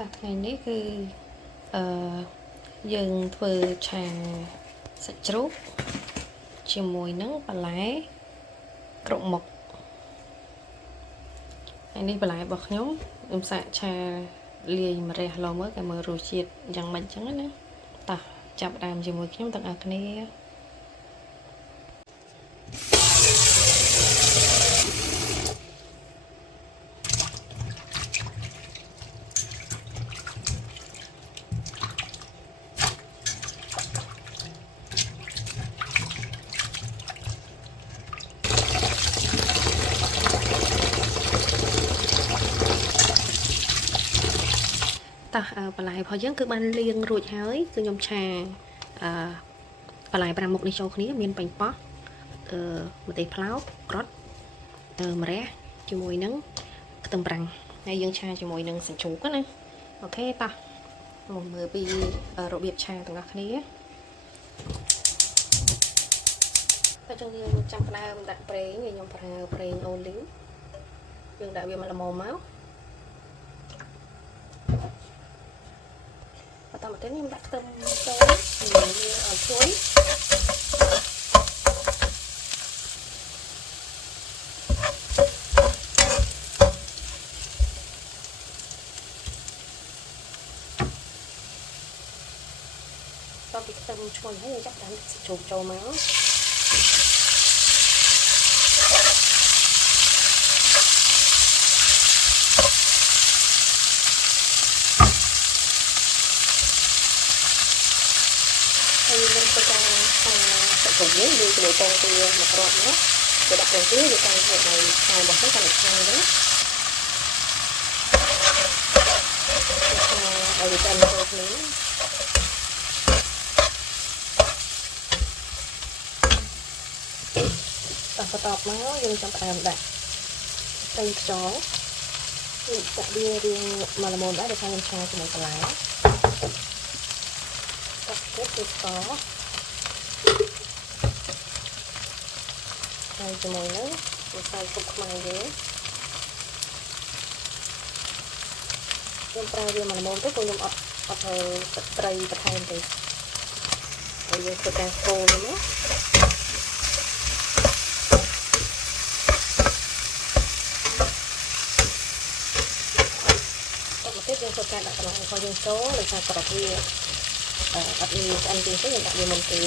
តាថ្ងៃនេះគឺយើងធ្វើឆាសាច់ជ្រូកជាមួយនឹងបន្លែគ្រប់មុខហើយនេះបន្លែរបស់ខ្ញុំសាកឆាលាយម្រះឡមើលតែមើលរសជាតិយ៉ាងម៉េចចឹងណាតោះចាប់ដើមជាមួយខ្ញុំទាំងអស់គ្នាតោះបន្លែរបស់យើងគឺបានលាងរួចហើយគឺខ្ញុំឆាបន្លែ5មុខនេះចូលគ្នាមានបាញ់ប៉ោះម្ទេសប្លោកក្រូតម្រះជាមួយនឹងខ្ទឹមប្រាំងហើយយើងឆាជាមួយនឹងសាច់ជ្រូកណាអូខេតោះមកមើលពីរបៀបឆាទាំងអស់គ្នាតែចឹងយើងចាំផ្ដើមដាក់ប្រេងខ្ញុំប្រើប្រេងអូលីវយើងដាក់វាមកល្មមមកបន្តមកទៀតខ្ញុំដាក់ខ្ទឹមចូលវាឲ្យឈ្ងុយតពីខ្ទឹមឈ្ងុយហើយយើងចាប់ដាក់សាច់ជ្រូកចូលមកហើយយើងធ្វើការសាច់ជ្រូកយើងលាយជាមួយពងទាមួយគ្រាប់ណាទៅដាក់ពងទាវាកាន់ធ្វើឲ្យឆារបស់ហ្នឹងកាន់តែឆ្ងាញ់ទៅណាឲ្យវាកាន់ចូលគ្នាបន្ទាប់មកយើងចាប់ផ្ដើមដាក់ប្រេងខ្យងយើងដាក់វារៀងមកល្មមដែរដោយសារយើងឆាជាមួយបន្លែដាក់ទៀតគឺស្ករហើយជាមួយនឹងម្សៅស៊ុបខ្មែរយើងខ្ញុំប្រើវាមកល្មមទៅព្រោះខ្ញុំអត់ធ្វើទឹកត្រីបន្ថែមទេហើយយើងធ្វើការកូរវាណាយើងធ្វើការដាក់បន្លែរបស់យើងចូលដោយសារក្របវាអត់មានឆ្អិនទេយើងដាក់វាមុនទេ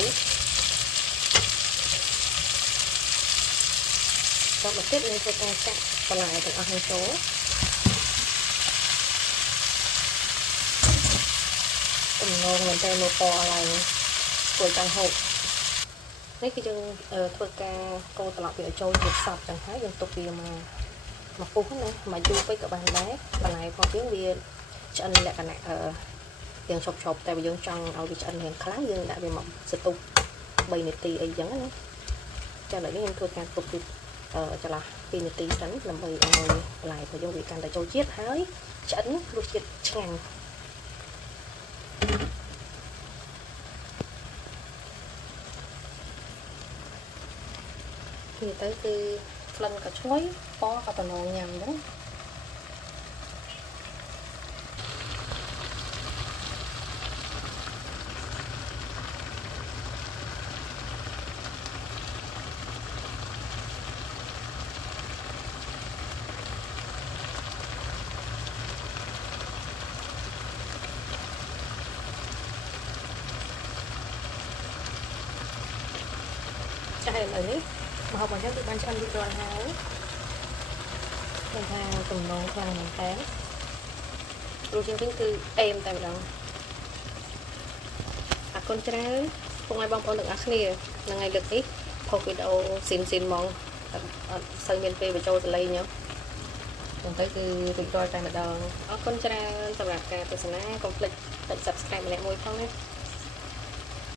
ដល់មកទៀតយើងធ្វើការចាក់បន្លែទាំងអស់នេះចូលទំនងមែនតើមើលពណ៌ឡើងគួរចង់ហូបនេះគឺយើងធ្វើការកូរត្រឡប់វាឲ្យចូលជាសព្វចឹងហើយយើងទុកវាមកពុះណាមកយូរពេកក៏បានដែរបន្លែរបស់យើងវាឆ្អិនលក្ខណៈយើងឈប់តែបើយើងចង់ឲ្យវាឆ្អិនរៀងខ្លាំងយើងដាក់វាមកសតុប3នាទីអីចឹងណាចាឥឡូវនេះខ្ញុំធ្វើការទុកចន្លោះ2នាទីសិនដើម្បីឲ្យបន្លែរបស់យើងវាកាន់តែចូលជាតិហើយឆ្អិនរសជាតិឆ្ងាញ់នេះទៅគឺក្លិនក៏ឈ្ងុយពណ៌ក៏តំណងញ៉ាំដែរចាឥឡូវនេះម្ហូបរបស់យើងគឺបានឆ្អិនរួចរាល់ហើយខ្ញុំថាទំនងខ្លាំងមែនតើរសជាតិវិញគឺអេមតែម្ដងអរគុណច្រើនពុកឲ្យបងប្អូនទាំងអស់គ្នាថ្ងៃលើកនេះផុសវីដេអូស៊ីនហ្មងអត់សូវមានពេលបញ្ចូលសលេងខ្ញុំចឹងទៅគឺរួចរាល់តែម្ដងអរគុណច្រើនសម្រាប់ការទស្សនាកុំភ្លេច Subscribe ម្នាក់មួយផងណា